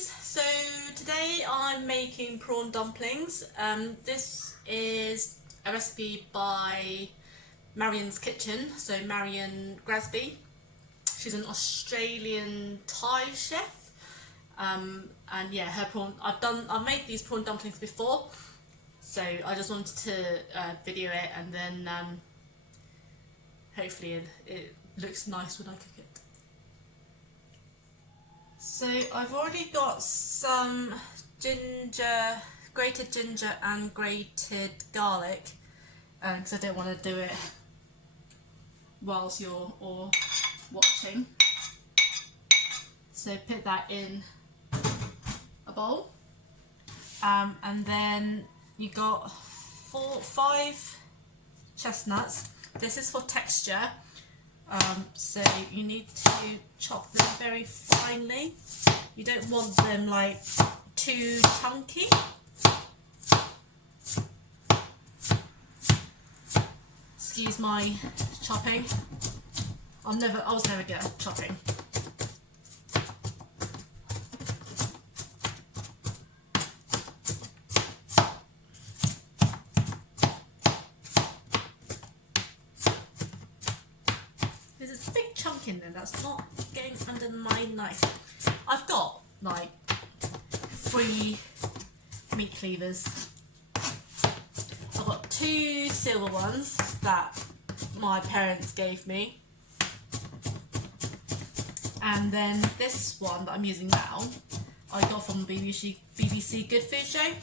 guys, so today I'm making prawn dumplings. This is a recipe by Marion's Kitchen, so Marion Grasby. She's an Australian Thai chef, and yeah, her prawn. I've made these prawn dumplings before, so I just wanted to video it, and then hopefully it looks nice when I cook it. So I've already got some ginger, grated ginger and grated garlic, because I don't want to do it whilst you're watching. So put that in a bowl, and then you got 5 chestnuts. This is for texture. So you need to chop them very finely. You don't want them like too chunky. Excuse my chopping. I was never good at chopping. There's a big chunk in there that's not getting under my knife. I've got like 3 meat cleavers. I've got 2 silver ones that my parents gave me, and then this one that I'm using now I got from BBC Good Food Show.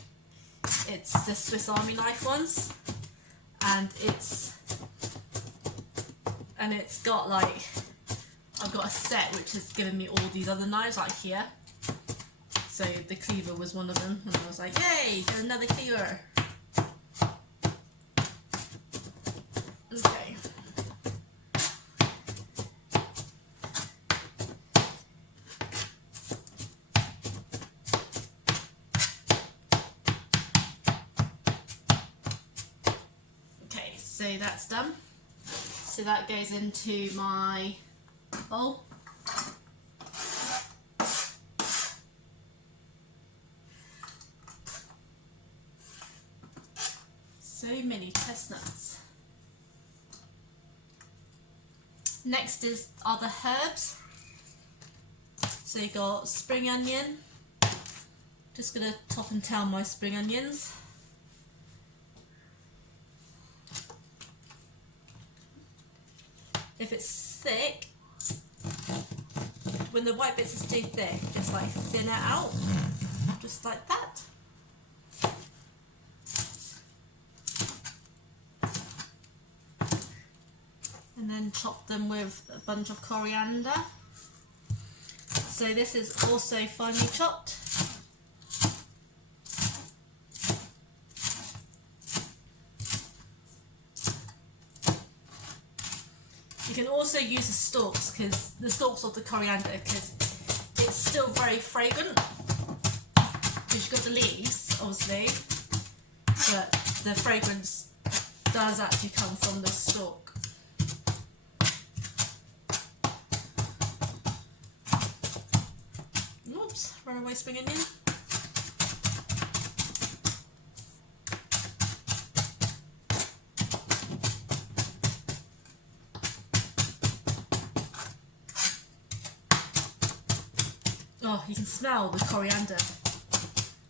It's the Swiss Army knife ones, and it's got like, I've got a set which has given me all these other knives like here. So the cleaver was one of them, and I was like, yay, get another cleaver. Okay. Okay, so that's done. So that goes into my bowl. So many chestnuts. Next are the herbs. So you got spring onion. Just gonna top and tail my spring onions. If it's thick, when the white bits is too thick, just like thin it out, just like that. And then chop them with a bunch of coriander. So this is also finely chopped. You can also use the stalks, because the stalks of the coriander, because it's still very fragrant. Because you've got the leaves, obviously, but the fragrance does actually come from the stalk. Oops, runaway spring onion. Oh, you can smell the coriander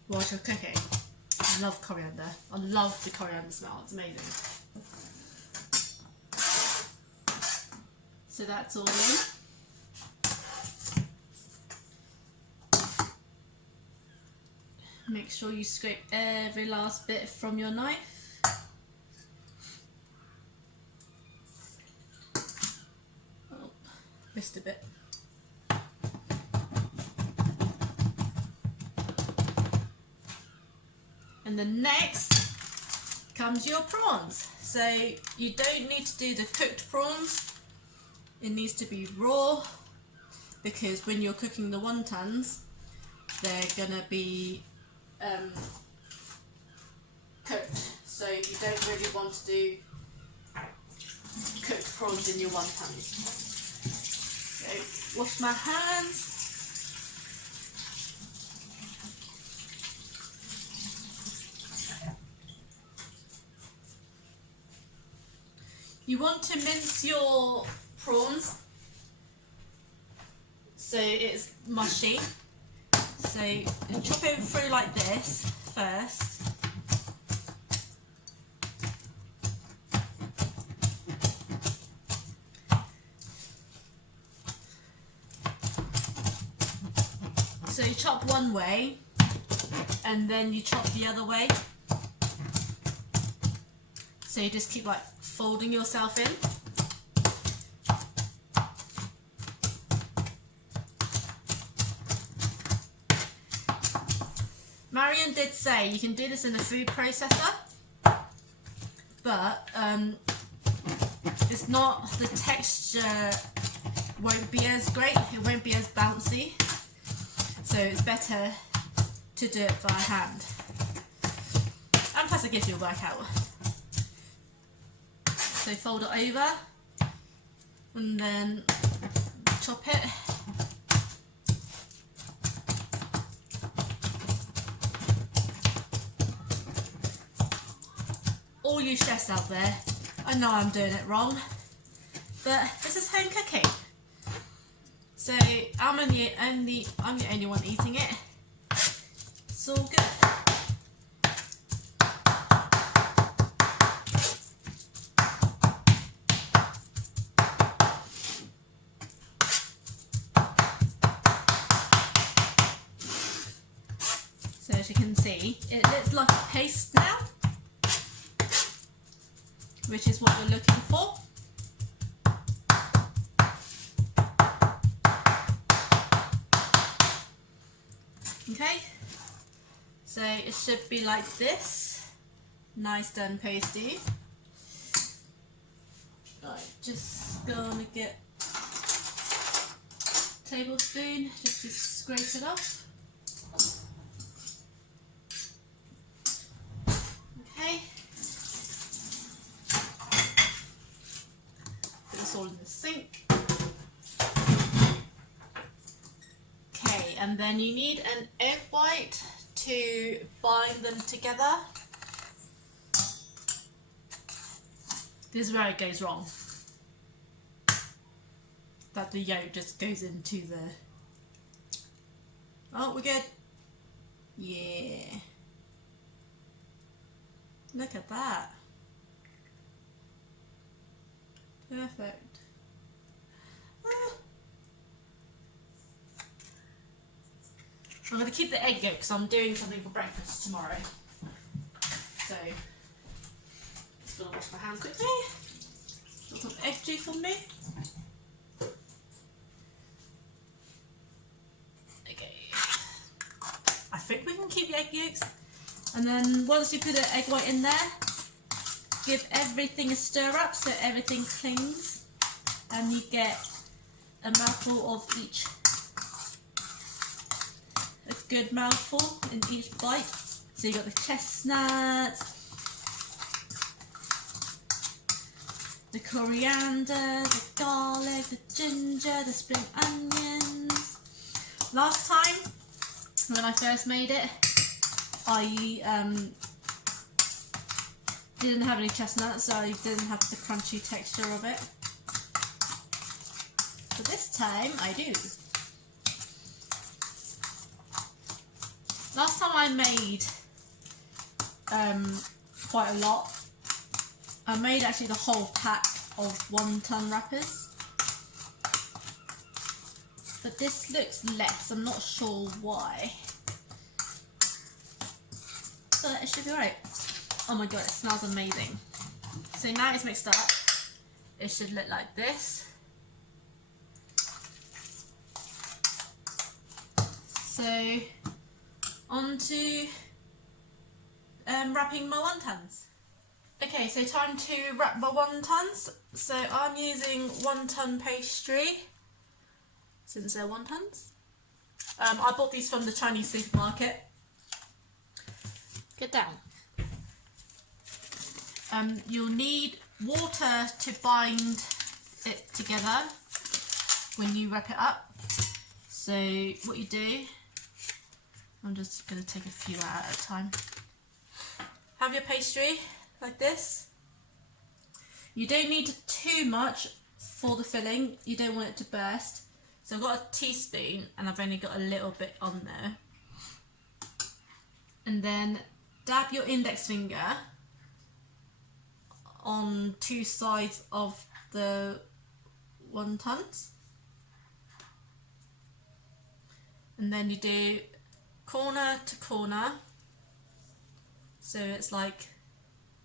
while you're cooking. I love coriander. I love the coriander smell. It's amazing. So that's all in. Make sure you scrape every last bit from your knife. Oh, missed a bit. And then next comes your prawns. So you don't need to do the cooked prawns. It needs to be raw, because when you're cooking the wontons, they're gonna be cooked. So you don't really want to do cooked prawns in your wontons. So wash my hands. You want to mince your prawns so it's mushy. So chop it through like this first. So you chop one way and then you chop the other way. So you just keep like folding yourself in. Marion did say you can do this in a food processor, but it's not, the texture won't be as great, it won't be as bouncy, so it's better to do it by hand. And plus it gives you a workout. So fold it over and then chop it. All you chefs out there, I know I'm doing it wrong, but this is home cooking. So I'm the only one eating it. It's all good. So as you can see, it looks like a paste now, which is what we're looking for. Okay, so it should be like this, nice done pasty. Right, just gonna get a tablespoon just to scrape it off. Okay, put this all in the sink. Okay, and then you need an egg white to bind them together. This is where it goes wrong. That the yolk just goes into the... Oh, we're good. Yeah. Look at that. Perfect. Ah. I'm going to keep the egg yolk because I'm doing something for breakfast tomorrow. So, just going to wash my hands quickly. Got some egg juice on me. Okay. I think we can keep the egg yolks. And then once you put the egg white in there, give everything a stir up so everything clings. And you get a mouthful of each. A good mouthful in each bite. So you got the chestnuts, the coriander, the garlic, the ginger, the spring onions. Last time when I first made it, I didn't have any chestnuts, so I didn't have the crunchy texture of it. But this time I do. Last time I made quite a lot. I made actually the whole pack of 1-ton wrappers. But this looks less, I'm not sure why. But it should be alright. Oh my god, it smells amazing. So now it's mixed up. It should look like this. So on to wrapping my wontons. Okay, so time to wrap my wontons. So I'm using 1-ton pastry, since they're wontons. I bought these from the Chinese supermarket. Get down. You'll need water to bind it together when you wrap it up. So what you do, I'm just going to take a few out at a time. Have your pastry like this. You don't need too much for the filling. You don't want it to burst. So I've got a teaspoon and I've only got a little bit on there. And then dab your index finger on two sides of the wontons. And then you do corner to corner. So it's like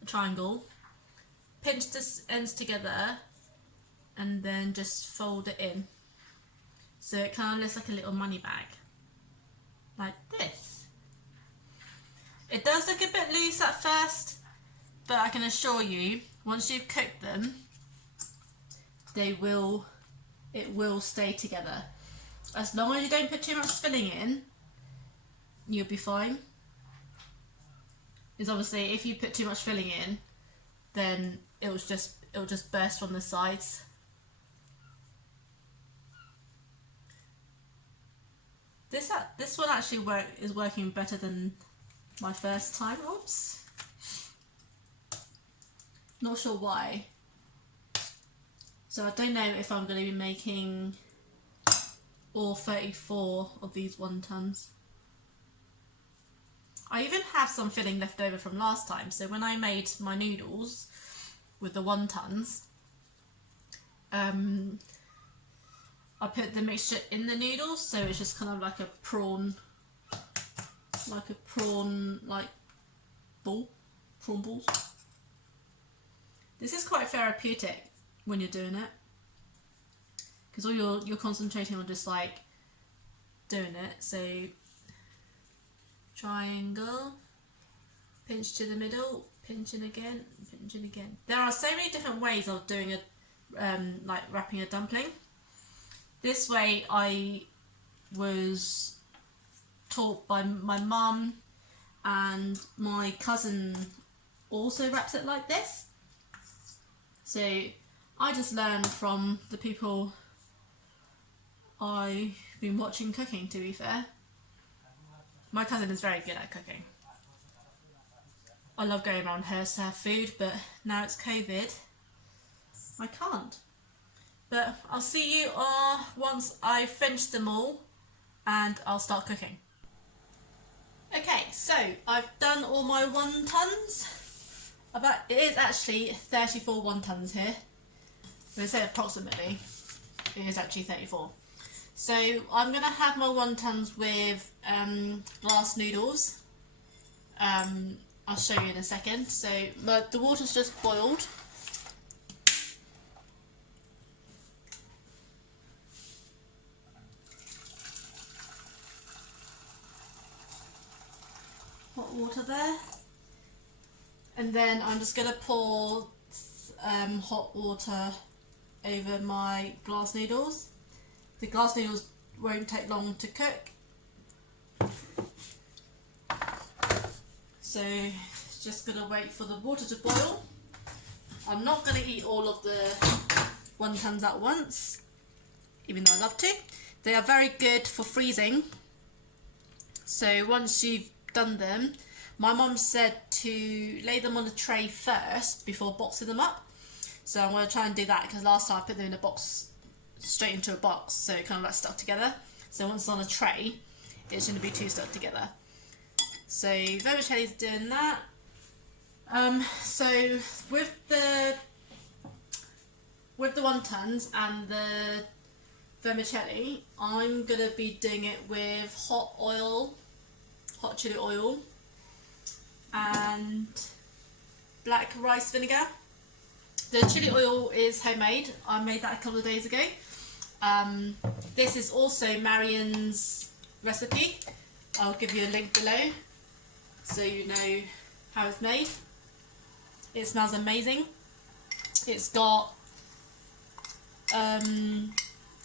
a triangle. Pinch the ends together and then just fold it in. So it kind of looks like a little money bag. Like this. It does look a bit loose at first, but I can assure you, once you've cooked them, it will stay together. As long as you don't put too much filling in, you'll be fine. Because obviously if you put too much filling in, then it'll just burst from the sides. This one actually is working better than my first time. Oops. Not sure why. So I don't know if I'm going to be making all 34 of these wontons. I even have some filling left over from last time, so when I made my noodles with the wontons, I put the mixture in the noodles, so it's just kind of like a prawn ball, prawn balls. This is quite therapeutic when you're doing it, because all you're concentrating on just like doing it. So triangle, pinch to the middle, pinch in again, pinch in again. There are so many different ways of doing like wrapping a dumpling. This way I was taught by my mum, and my cousin also wraps it like this. So I just learned from the people I've been watching cooking, to be fair. My cousin is very good at cooking. I love going around hers to have food, but now it's COVID, I can't. But I'll see you once I've finished them all and I'll start cooking. Okay, so I've done all my wontons. It is actually 34 wontons here. They say approximately. It is actually 34. So I'm going to have my wontons with glass noodles. I'll show you in a second. So the water's just boiled. Hot water there. And then I'm just going to pour hot water over my glass noodles. The glass noodles won't take long to cook. So just going to wait for the water to boil. I'm not going to eat all of the wontons at once, even though I love to. They are very good for freezing. So once you've done them, my mum said to lay them on a tray first before boxing them up. So I'm going to try and do that, because last time I put them in a box, straight into a box, so it kind of like stuck together. So once it's on a tray, it shouldn't be too stuck together. So vermicelli's doing that. So with the wontons and the vermicelli, I'm gonna be doing it with hot chili oil, and black rice vinegar. The chili oil is homemade. I made that a couple of days ago. This is also Marion's recipe. I'll give you a link below so you know how it's made. It smells amazing. It's got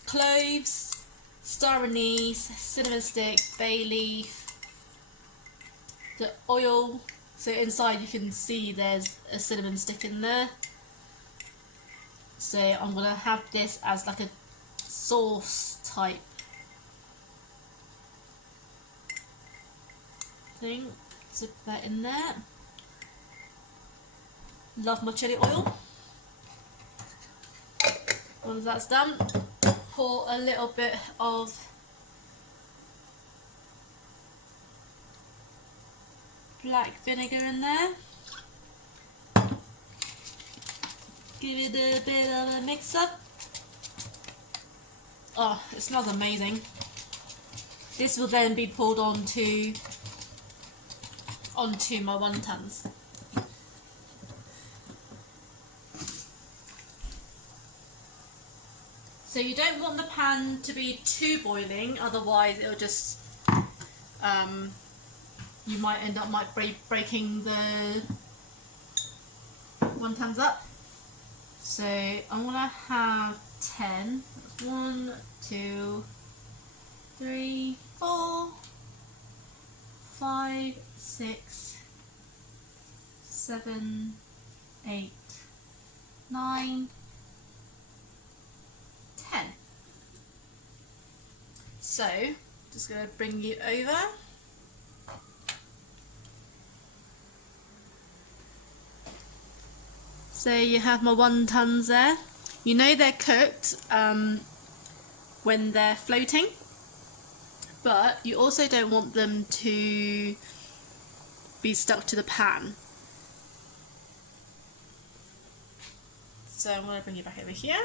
cloves, star anise, cinnamon stick, bay leaf, the oil. So inside you can see there's a cinnamon stick in there. So I'm going to have this as like a sauce type thing. Zip that in there. Love my chili oil. Once that's done, pour a little bit of black vinegar in there. Give it a bit of a mix up. Oh, it smells amazing. This will then be poured onto my wontons. So you don't want the pan to be too boiling, otherwise it'll just you might end up breaking the wontons up. So I'm gonna have 10. 1, 2, 3, 4, 5, 6, 7, 8, 9, 10. So just gonna bring you over. So you have my wontons there. You know they're cooked when they're floating, but you also don't want them to be stuck to the pan. So I'm going to bring you back over here.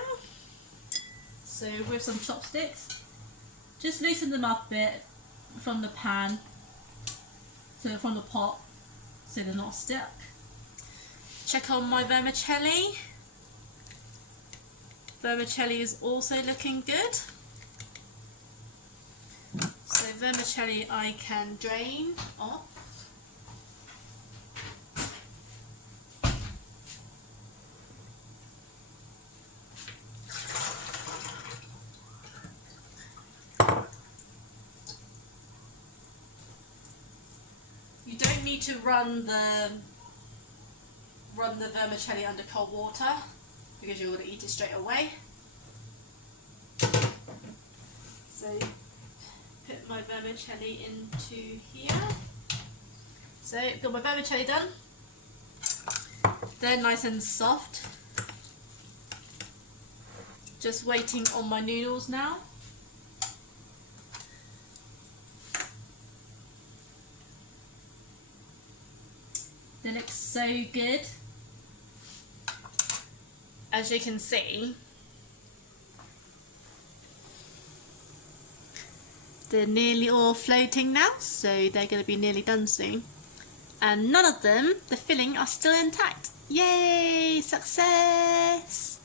So with some chopsticks, just loosen them up a bit from the pan, so from the pot, so they're not stuck. Check on my vermicelli. Vermicelli is also looking good. So vermicelli I can drain off. You don't need to run the vermicelli under cold water, because you're going to eat it straight away. So put my vermicelli into here. So got my vermicelli done. They're nice and soft. Just waiting on my noodles now. They look so good. As you can see, they're nearly all floating now, so they're going to be nearly done soon. And none of them, the filling, are still intact. Yay! Success!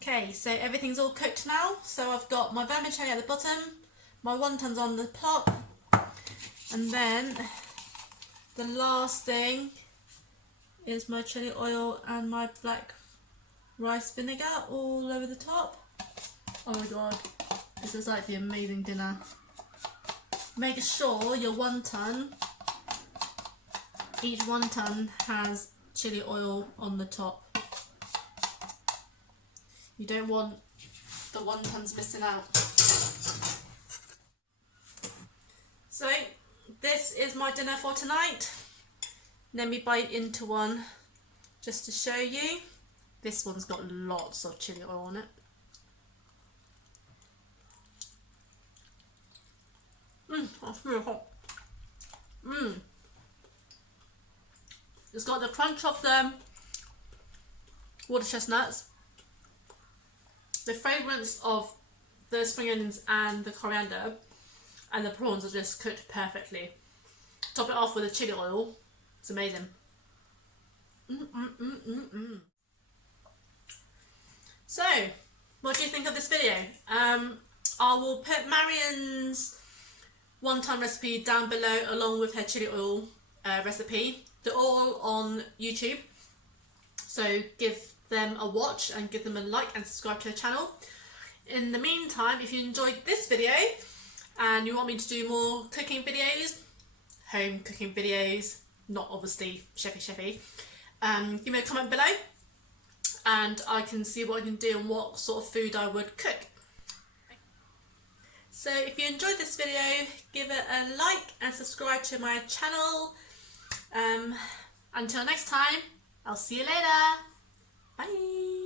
Okay, so everything's all cooked now. So I've got my vermicelli at the bottom, my wontons on the top, and then the last thing is my chili oil and my black rice vinegar all over the top. Oh my god, this is like the amazing dinner. Make sure your each wonton has chili oil on the top. You don't want the wontons missing out. So this is my dinner for tonight. Let me bite into one just to show you. This one's got lots of chili oil on it. That's really hot. It's got the crunch of the water chestnuts, the fragrance of the spring onions and the coriander, and the prawns are just cooked perfectly. Top it off with the chili oil. It's amazing. So, what do you think of this video? I will put Marion's wonton recipe down below along with her chili oil recipe. They're all on YouTube, so give them a watch and give them a like and subscribe to the channel. In the meantime, if you enjoyed this video and you want me to do more cooking videos, home cooking videos, not obviously chefy, give me a comment below and I can see what I can do and what sort of food I would cook. So if you enjoyed this video, give it a like and subscribe to my channel. Until next time, I'll see you later. Bye.